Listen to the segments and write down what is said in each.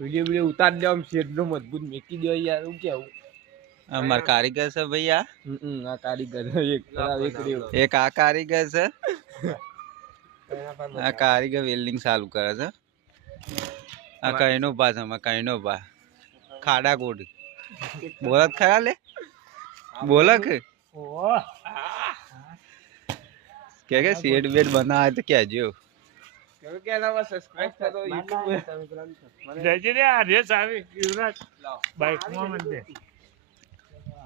video video ઉતાર દે આમ shade નો મજબૂત મેકી દો યાર હું કેવું અમાર કારીગર છે ભાઈ આ કારીગર એક આ કારીગર છે આ કારીગર વેલ્ડિંગ ચાલુ કરે છે આ કઈનો ભા છે અમાર કઈનો ભા ખાડા કોડી બોલત ખરા લે બોલક કે શેડ બેડ બનાવે તો કેજો સબસ્ક્રાઇબ કરો YouTube જયજી રે આ રેસ આવી યુવરાજ બાઈક માં મને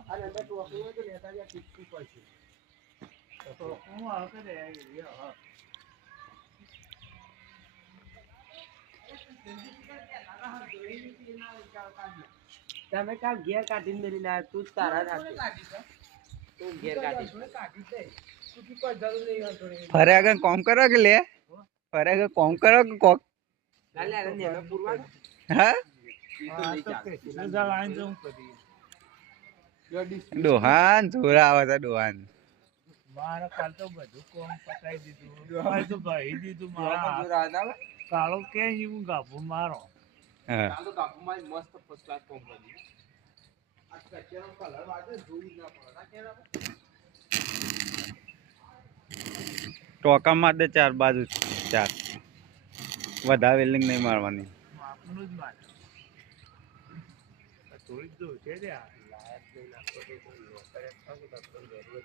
અને અંદર તો ઓપન હોય તો લેતા જા ટીપી પડશે તો હું આ કરે હા તમે કાલ ઘેર કાઢીને મેલી ના તું તારા રાખી તું ઘેર કાઢી દે તું કોઈ જરૂર નહીં હોય ફરે આગળ કોમ કરો કે લે ફરે આગળ કોમ કરો કે કોક કાલે આને નેનો પૂરવા હા ડોહાન જોરા આવે છે ડોહાન મારા કાલ તો બધું કોમ પતાઈ દીધું ભાઈ તો ભાઈ દીધું મારા કાળો કે હું ગાભો મારો હા કાલ તો કાપમાં મસ્ત ફર્સ્ટ ક્લાસ કોમ કરી આ કચેરો કલર વાગે જોઈ ના પડે ના કેરા ટોકા માર દે ચાર બાજુ ચાર વધારે વેલ્ડિંગ નહીં મારવાની આપનું જ મારે થોડી જો છે રે લાયક નહીં લાગતો તો કરે તો જરૂર